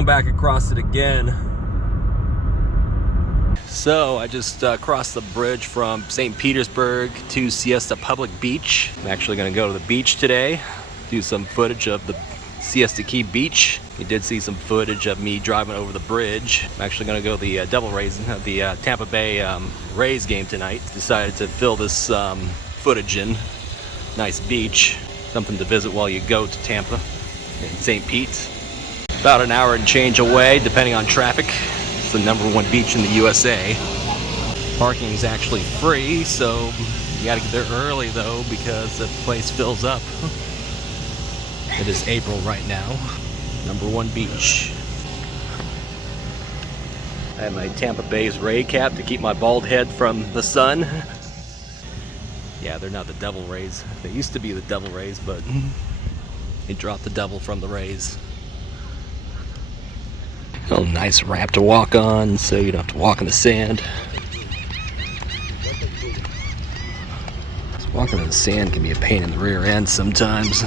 going back across it again. So I just crossed the bridge from St. Petersburg to Siesta Beach. I'm actually going to go to the beach today, do some footage of the Siesta Beach. You did see some footage of me driving over the bridge. I'm actually going to go to the the Tampa Bay Rays game tonight. Decided to fill this footage in. Nice beach, something to visit while you go to Tampa and St. Pete. About an hour and change away, depending on traffic. It's the #1 beach in the USA. Parking is actually free, so you gotta get there early though, because the place fills up. It is April right now. #1 beach. I have my Tampa Bay's Ray cap to keep my bald head from the sun. Yeah, they're not the Devil Rays. They used to be the Devil Rays, but they dropped the devil from the Rays. Oh, nice ramp to walk on, so you don't have to walk in the sand. Walking in the sand can be a pain in the rear end sometimes.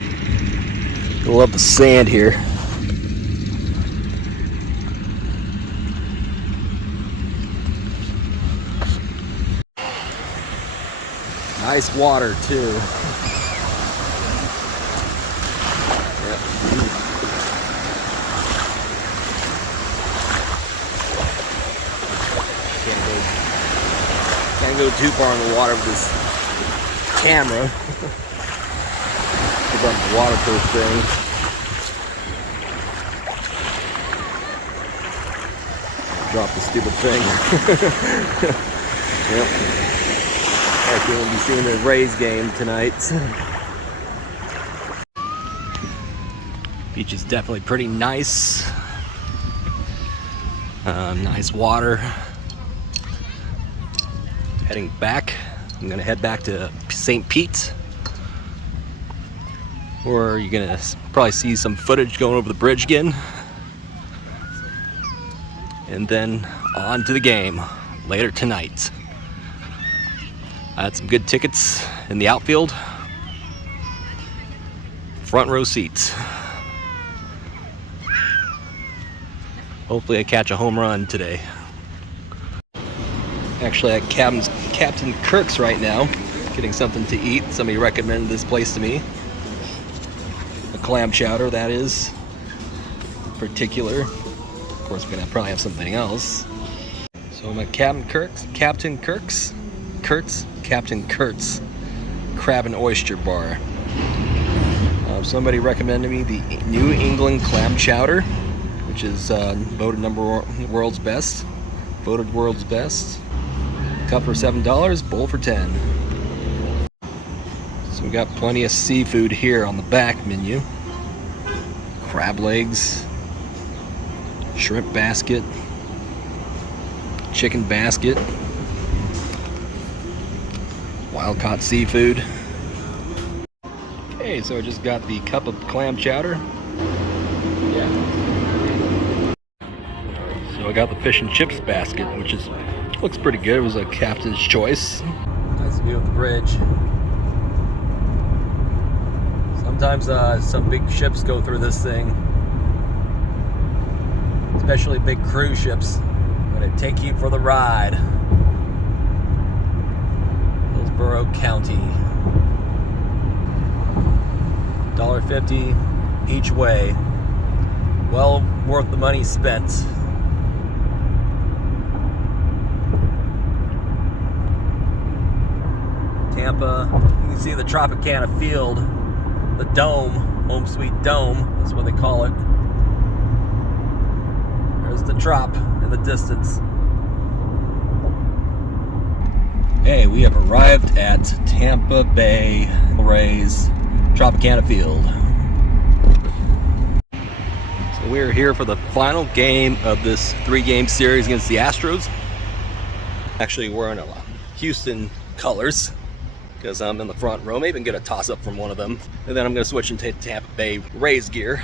I love the sand here. Nice water too. Yep. Can't go too far in the water with this camera. It's on the waterproof thing. Drop the stupid thing. Yep. Actually, we'll be seeing the Rays game tonight. Beach is definitely pretty nice. Nice water. Heading back. I'm gonna head back to St. Pete. Or you're gonna probably see some footage going over the bridge again. And then on to the game later tonight. I had some good tickets in the outfield. Front row seats. Hopefully I catch a home run today. Actually at Captain Curt's right now, getting something to eat. Somebody recommended this place to me. A clam chowder, that is. Particular. Of course, we're gonna probably have something else. So I'm at Captain Curt's Crab and Oyster Bar. Somebody recommended me the New England clam chowder, which is voted world's best. Voted world's best. Cup for $7, bowl for $10. So we got plenty of seafood here on the back menu. Crab legs, shrimp basket, chicken basket, wild caught seafood. Okay, so I just got the cup of clam chowder. Yeah. So I got the fish and chips basket, which looks pretty good. It was a captain's choice. Nice view of the bridge. Sometimes some big ships go through this thing, especially big cruise ships. I'm gonna take you for the ride. Hillsborough County. $1.50 each way. Well worth the money spent. Tampa, you can see the Tropicana field, the dome, home sweet dome, that's what they call it. There's the Trop in the distance. Hey, we have arrived at Tampa Bay Rays Tropicana field. So we're here for the final game of this 3-game series against the Astros. Actually wearing Houston colors, because I'm in the front row. Maybe I can get a toss-up from one of them. And then I'm going to switch into Tampa Bay Rays gear.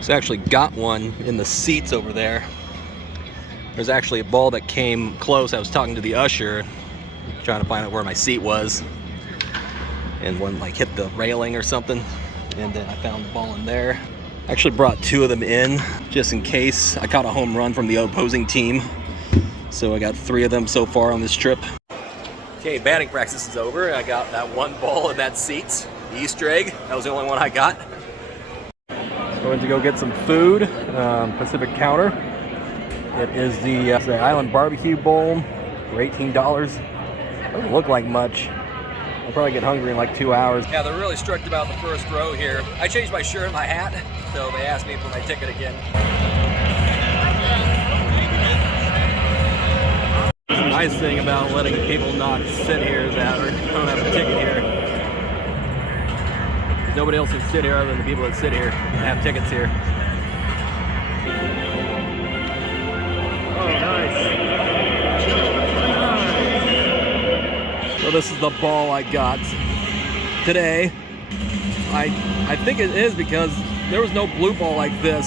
So I actually got one in the seats over there. There's actually a ball that came close. I was talking to the usher, trying to find out where my seat was. And one like hit the railing or something. and then I found the ball in there. Actually brought 2 of them in just in case. I caught a home run from the opposing team. So I got 3 of them so far on this trip. Okay, batting practice is over. I got that 1 ball in that seat, the Easter egg. That was the only one I got. So I went to go get some food, Pacific Counter. It is the Island Barbecue Bowl for $18. Doesn't look like much. I'll probably get hungry in like 2 hours. Yeah, they're really strict about the first row here. I changed my shirt and my hat, so they asked me for my ticket again. The nice thing about letting people not sit here that don't have a ticket here. Nobody else can sit here other than the people that sit here and have tickets here. Oh, nice. So this is the ball I got today. I think it is because there was no blue ball like this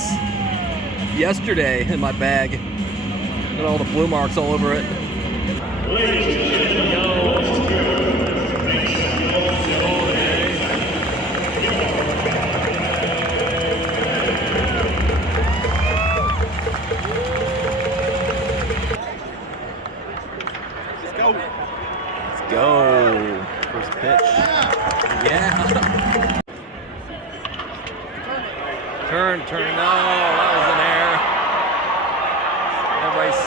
yesterday in my bag. Got all the blue marks all over it. Let's go. First pitch. Yeah. Turn. No, that was an error. Everybody's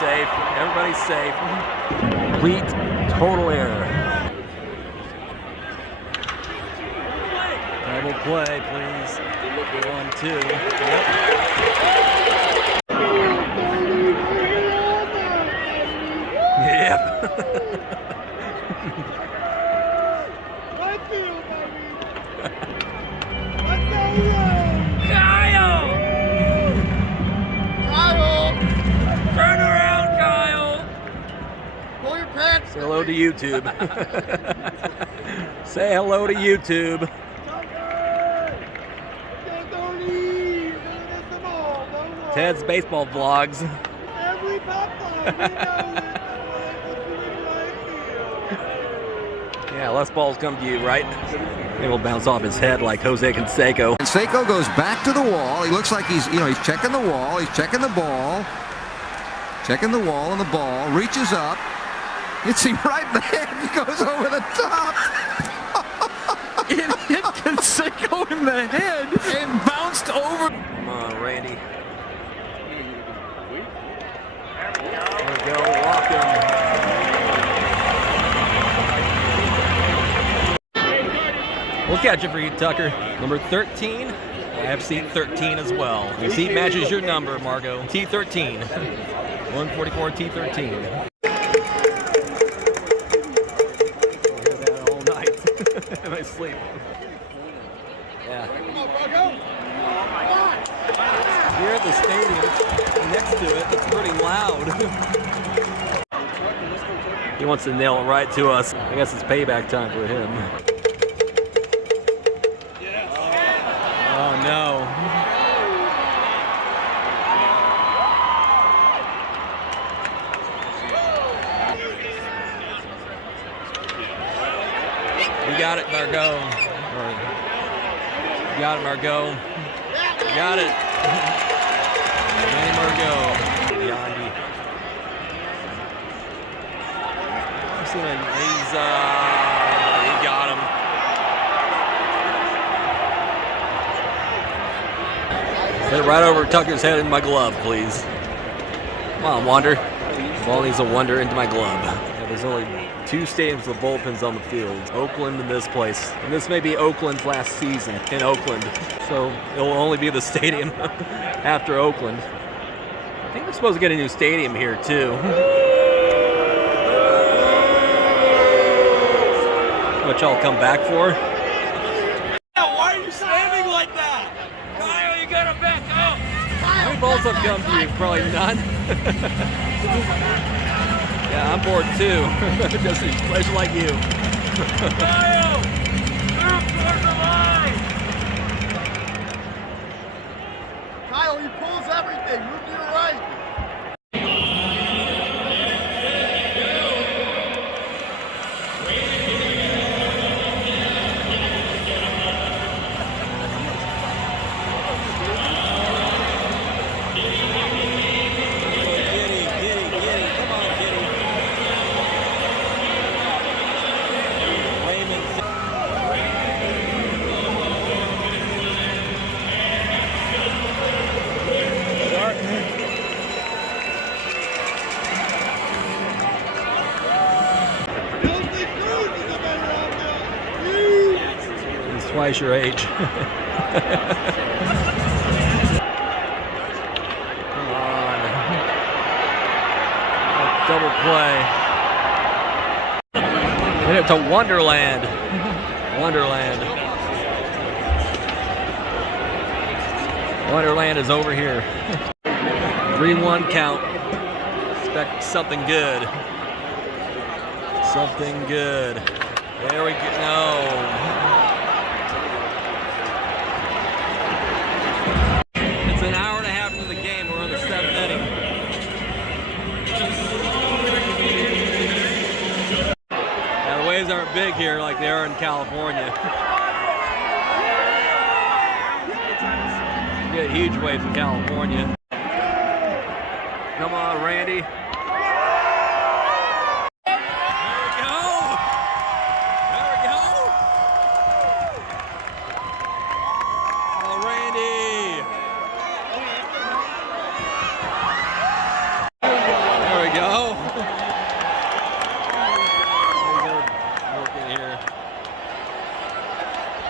safe. Complete, total error. Double play, please. 1-2. Yep. Yep. Turn around, Kyle! Pull your pants! Say hello to YouTube. Say hello to YouTube. Ted's baseball vlogs. Yeah, less balls come to you, right? It will bounce off his head like Jose Canseco. Canseco goes back to the wall. He looks like he's checking the wall. He's checking the ball. Checking the wall and the ball. Reaches up. Hits him right in the head. He goes over the top. It hit Canseco in the head and bounced over. Come on, Randy. There we go, walking. We'll catch it for you, Tucker. Number 13. I have seat 13 as well. Your seat matches your number, Margo. T13. 144 T13. I'll hear that all night in my sleep. Yeah. Here at the stadium, next to it, it's pretty loud. He wants to nail it right to us. I guess it's payback time for him. Oh no. You got it, Margot. You got it, Margot. You got it. Manny Margot. Yandy. He's he got him. Hit it right over Tucker's head in my glove, please. Come on, Wander. Ball needs to wander into my glove. Yeah, there's only 2 stadiums with bullpens on the field. Oakland and this place. And this may be Oakland's last season in Oakland. So it'll only be the stadium after Oakland. I think we're supposed to get a new stadium here too. Which I'll come back for. Why are you standing like that? Kyle, you gotta back up. How many balls have come to you? Probably none. Yeah, I'm bored too. Just a pleasure like you. Kyle! Move towards the line! Kyle, he pulls everything. Move to your right. twice your age. Come on. Double play. Hit it to Wonderland. Wonderland. Wonderland is over here. 3-1 count. Expect something good. Something good. There we go. No. It's an hour and a half into the game. We're in the 7th inning. Now, the waves aren't big here like they are in California. You get huge waves in California. Come on, Randy.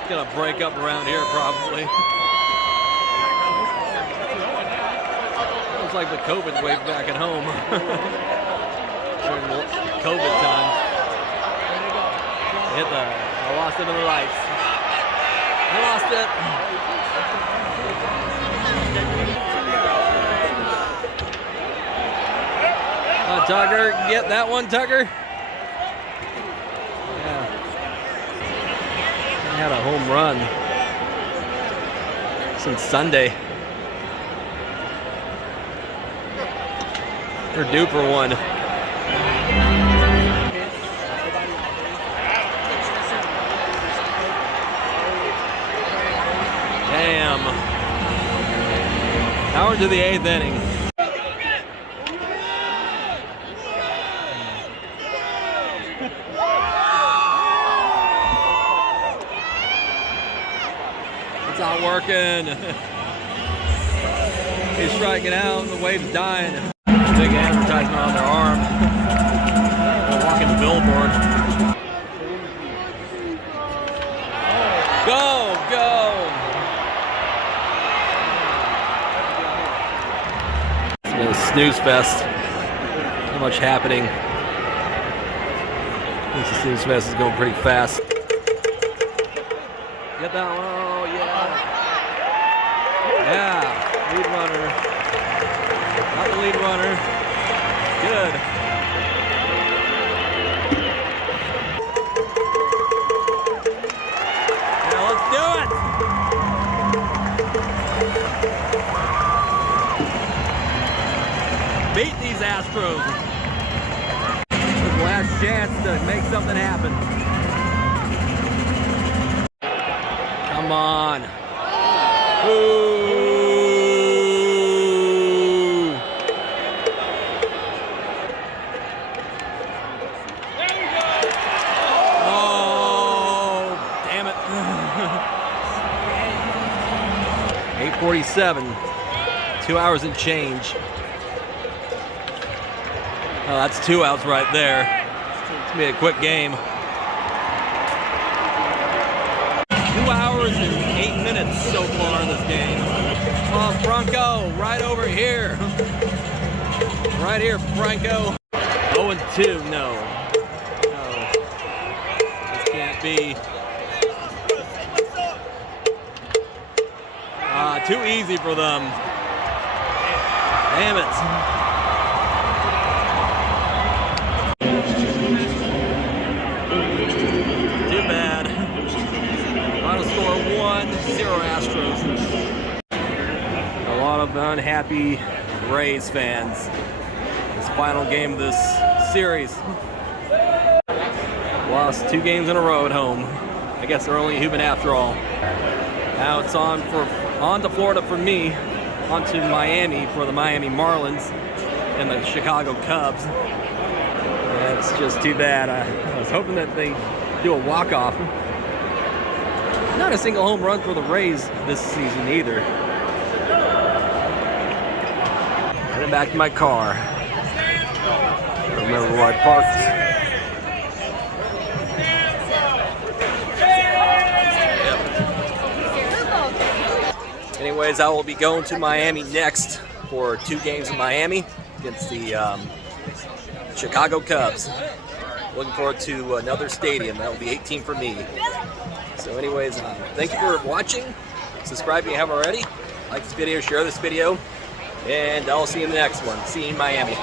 Gonna break up around here probably. Looks like the COVID wave back at home. During COVID time. I lost it in the lights. I lost it. Tucker, get that one, Tucker. Had a home run since Sunday. We're due for one. Damn. Now we're to the 8th inning. It's not working. He's striking out. The wave's dying. Big advertisement on their arm. They're walking the billboard. Go, go. It's been a snooze fest. Not much happening. The snooze fest is going pretty fast. Get that one. Oh, yeah. Yeah. Lead runner. Not the lead runner. Good. Yeah, let's do it. Beat these Astros. This last chance to make something happen. Come on. Ooh. Oh, damn it. 8:47. 2 hours and change. Oh, that's 2 outs right there. It's gonna be a quick game. 2 hours and 8 minutes so far in this game. Oh, Franco, right over here. Right here, Franco. 0-2, no. No. This can't be. Too easy for them. Damn it. Too bad. Final score 1-0 Astros. A lot of unhappy Rays fans. This final game of this series. Lost 2 games in a row at home. I guess they're only human after all. Now it's on to Florida for me, on to Miami for the Miami Marlins and the Chicago Cubs. It's just too bad. I was hoping that they do a walk-off. Not a single home run for the Rays this season either. Heading back to my car. I don't remember where I parked. Yep. anyways, I will be going to Miami next for 2 games in Miami against the Chicago Cubs. Looking forward to another stadium. That will be 18 for me. So anyways, thank you for watching. Subscribe if you haven't already. Like this video, share this video, and I'll see you in the next one. See you in Miami.